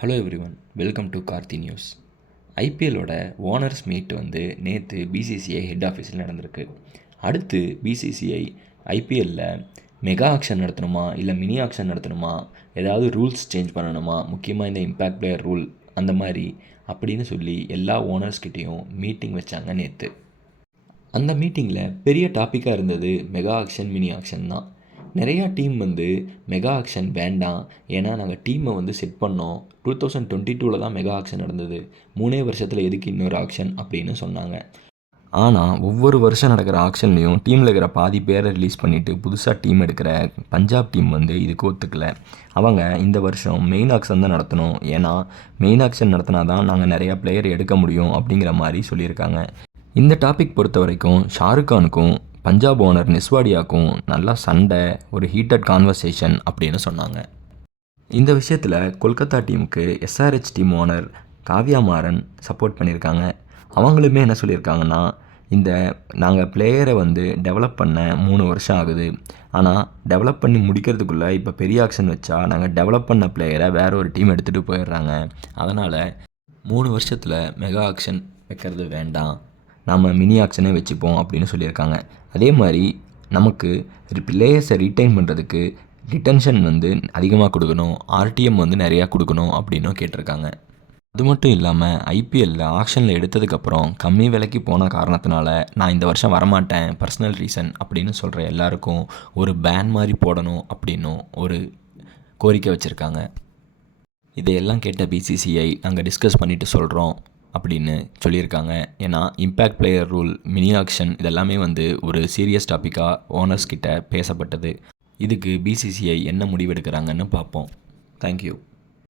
Hello everyone welcome to Karthi news ஐபிஎல்லோட owners meet வந்து நேற்று BCCI head ஆஃபீஸில் நடந்திருக்கு. அடுத்து பிசிசிஐ ஐபிஎல்லில் மெகா ஆக்ஷன் நடத்தணுமா இல்லை மினி ஆக்ஷன் நடத்தணுமா ஏதாவது ரூல்ஸ் சேஞ்ச் பண்ணணுமா முக்கியமாக இந்த இம்பேக்ட் பிளேயர் ரூல் அந்த மாதிரி அப்படின்னு சொல்லி எல்லா ஓனர்ஸ்கிட்டேயும் மீட்டிங் வச்சாங்க நேற்று அந்த மீட்டிங்கில் பெரிய டாப்பிக்காக இருந்தது மெகா ஆக்ஷன் மினி ஆக்ஷன் தான். நிறையா டீம் வந்து மெகா ஆக்ஷன் வேண்டாம். ஏன்னா நாங்கள் டீமை வந்து செட் பண்ணோம். டூ தௌசண்ட் டுவெண்ட்டி டூவில் தான் மெகா ஆக்ஷன் நடந்தது. மூணே வருஷத்தில் எதுக்கு இன்னொரு ஆக்ஷன் அப்படின்னு சொன்னாங்க. ஆனால் ஒவ்வொரு வருஷம் நடக்கிற ஆக்ஷன்லேயும் டீமில் இருக்கிற பாதி பேரை ரிலீஸ் பண்ணிவிட்டு புதுசாக டீம் எடுக்கிற பஞ்சாப் டீம் வந்து இதுக்கு ஒத்துக்கல. அவங்க இந்த வருஷம் மெயின் ஆக்ஷன் தான் நடத்தணும். ஏன்னா மெயின் ஆக்ஷன் நடத்தினா தான் நாங்கள் நிறையா பிளேயர் எடுக்க முடியும் அப்படிங்கிற மாதிரி சொல்லியிருக்காங்க. இந்த டாபிக் பொறுத்த வரைக்கும் ஷாருக் கானுக்கும் பஞ்சாப் ஓனர் நிஸ்வாடியாக்கும் நல்லா சண்டை ஒரு ஹீட்டட் கான்வர்சேஷன் அப்படின்னு சொன்னாங்க. இந்த விஷயத்தில் கொல்கத்தா டீமுக்கு SRH team owner Kavya Maran support பண்ணியிருக்காங்க. அவங்களுமே என்ன சொல்லியிருக்காங்கன்னா இந்த நாங்கள் பிளேயரை வந்து டெவலப் பண்ண மூணு வருஷம் ஆகுது. ஆனால் டெவலப் பண்ணி முடிக்கிறதுக்குள்ளே இப்போ பெரிய ஆக்ஷன் வச்சா நாங்கள் டெவலப் பண்ண பிளேயரை வேற ஒரு டீம் எடுத்துகிட்டு போயிடுறாங்க. அதனால் மூணு வருஷத்தில் மெகா ஆக்ஷன் வைக்கிறது வேண்டாம். நாம் மினி ஆக்ஷனே வச்சுப்போம் அப்படின்னு சொல்லியிருக்காங்க. அதே மாதிரி நமக்கு பிளேயர்ஸை ரிட்டைன் பண்ணுறதுக்கு ரிட்டன்ஷன் வந்து அதிகமாக கொடுக்கணும் ஆர்டிஎம் வந்து நிறையா கொடுக்கணும் அப்படின்னும் கேட்டிருக்காங்க. அது மட்டும் இல்லாமல் ஐபிஎல்லில் ஆக்ஷனில் எடுத்ததுக்கப்புறம் கம்மி விலைக்கு போன காரணத்தினால நான் இந்த வருஷம் வரமாட்டேன் பர்சனல் ரீசன் அப்படின்னு சொல்கிற எல்லாருக்கும் ஒரு பேன் மாதிரி போடணும் அப்படின்னும் ஒரு கோரிக்கை வச்சுருக்காங்க. இதையெல்லாம் கேட்ட பிசிசிஐ நாங்கள் டிஸ்கஸ் பண்ணிவிட்டு சொல்கிறோம் அப்படின்னு சொல்லியிருக்காங்க. ஏன்னா impact player rule mini auction இதெல்லாமே வந்து ஒரு சீரியஸ் டாப்பிக்காக ஓனர்ஸ் கிட்ட பேசப்பட்டது. இதுக்கு பிசிசிஐ என்ன முடிவெடுக்கிறாங்கன்னு பார்ப்போம். தேங்க்யூ